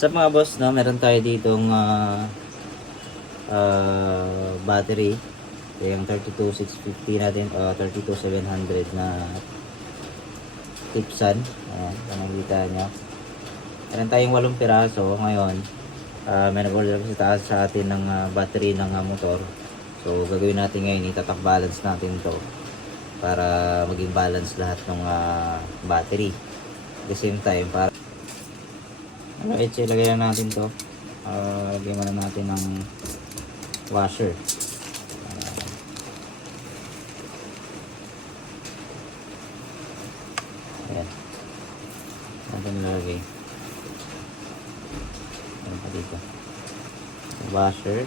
Sa mga boss, no, meron tayo ditong battery. Yung 32650 natin o 32700 na Tipsan. Ayan, kung nakikita nyo. Meron tayong 8 piraso ngayon. May nag-order kasi taas sa atin ng battery ng motor. So gagawin natin ngayon, itatak balance natin to para maging balance lahat ng battery. At the same time, para ilagay lang natin to. Lagyan muna natin ng washer. Ayan. Natin nalagay. Ayan pa dito. Washer.